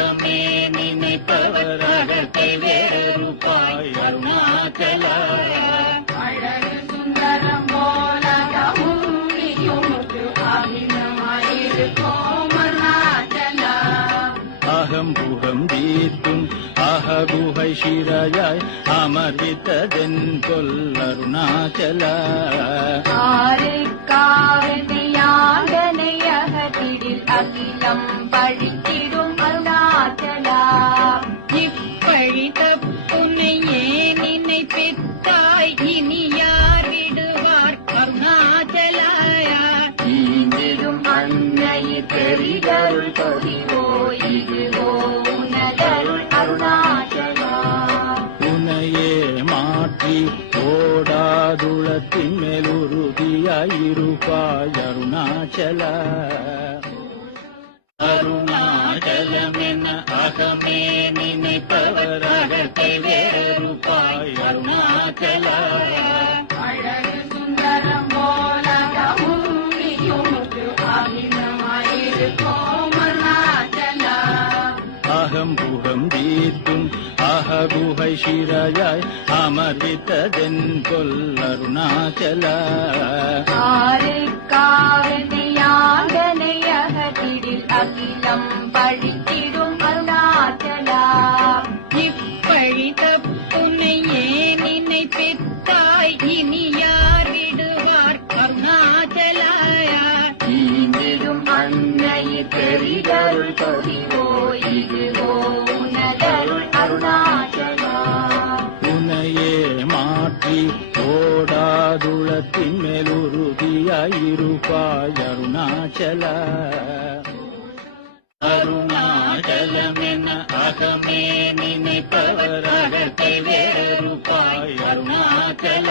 அகமே நினைப்பவர் அகத்தை வேறுபாய் அருணாச்சல. அழகு சுந்தரம் போலகமும் நீயுமுக்கு அபிநமாயிருக்கோம் அருணாச்சல. அகம்புகம் தீர்க்கும் அககுகை சிறையாய் அமர்வித்ததென் கொல் அருணாச்சல. ஆருக்காவனையாகனை அகத்திடில் அகிலம் பழித்திடும் அருணாச்சலா. இப்பழி தப்புனையே நினைப்பித்தாய் இனி யார் விடுவார் அருணாச்சலாயா. ஈந்திடும் அன்னை தெரிதருள் தொழிவோ இதுவோ உனதருள் அருணாச்சலா. உனையே மாற்றி ஓடாதுளத்தின் மேல் உறுதியாயிருப்பாய் அருணாச்சல. அருணாச்சலமென அகமே நினைப்பவர் அகத்தை வேறுபாய் அருணாச்சல. அழகு சுந்தரம் போலகமும் நீயுமுக்கு அபிநமாயிருக்கோம் அருணாச்சலா. அகம்புகம் தீர்க்கும் அககுகை சிறையாய் அமர்வித்ததென் கொல் அருணாச்சல. ஆருக்காவனையாகனை அகத்திடில் அகிலம் பழித்திடும் அருணாச்சலா. இப்பழி தப்புனையே நினைப்பித்தாய் இனி யார் விடுவார் அருணாச்சலாயா. ஈந்திடும் அன்னை தெரிதருள் தொழிவோ இதுவோ உனதருள் அருணாச்சலா. உனையே மாற்றி ஓடாதுளத்தின் மேல் உறுதியாயிருப்பாய் அருணாச்சல. அருணாச்சலமென அகமே நினைப்பவர் அகத்தை வேறுபாய் அருணாச்சல.